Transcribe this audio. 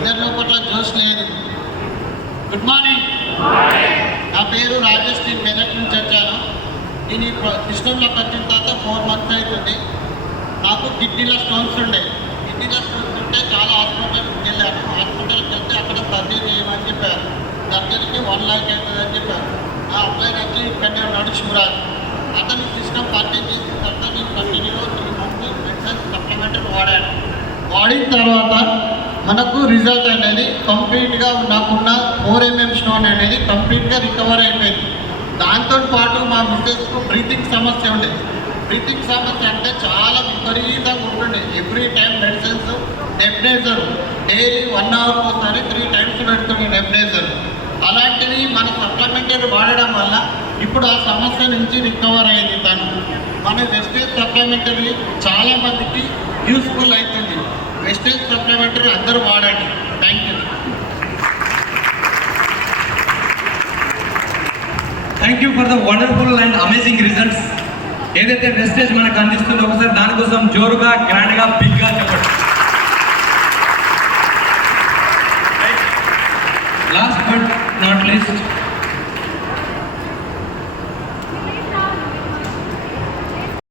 అందరి లోపల జోష్ లేదు. Good morning. నా పేరు రాజేష్. నేను మెదక్ నుంచి వచ్చాను. నేను ఈ సిస్టంలోకి వచ్చిన తర్వాత 4 months అవుతుంది. నాకు కిడ్నీలో స్టోన్స్ ఉండే. కిడ్నీలో స్టోన్స్ ఉంటే చాలా హాస్పిటల్కి వెళ్ళాను. హాస్పిటల్కి వెళ్తే అక్కడ సర్జరీ చేయమని చెప్పారు. సర్జరీకి 1 lakh అవుతుందని చెప్పారు. ఆ అబ్బాయి వచ్చి ఇక్కడ ఉన్నాడు శివరాజ్. అతని సిస్టమ్ పర్చేజ్ చేసిన తర్వాత నేను కంటిన్యూగా 3 months మెడిసిన్ సప్లిమెంటరీ వాడిన తర్వాత మనకు రిజల్ట్ అనేది కంప్లీట్గా నాకున్న 4 mm స్టోన్ అనేది కంప్లీట్గా రికవర్ అయిపోయింది. దాంతో పాటు మా మిస్సెస్కు బ్రీతింగ్ సమస్య ఉండేది. బ్రీతింగ్ సమస్య అంటే చాలా విపరీతంగా ఉంటుండే. Every time medicines nebuliser daily 1 hour ఒకసారి 3 times పెడుతుండే నెబ్యులైజర్. అలాంటివి మన సప్లిమెంటరీ వాడడం వల్ల ఇప్పుడు ఆ సమస్య నుంచి రికవర్ అయింది. తను మన వెస్టేజ్ సప్లిమెంటరీ చాలా మందికి యూస్ఫుల్ అవుతుంది. వెస్టేజ్ సప్లిమెంటరీ అందరూ వాడండి. Thank you. Thank you for the wonderful and amazing results. ఏదైతే వెస్టేజ్ మనకు అందిస్తుందో ఒకసారి దానికోసం జోరుగా, గ్రాండ్గా, బిగ్గా చెప్పండి. Last but not least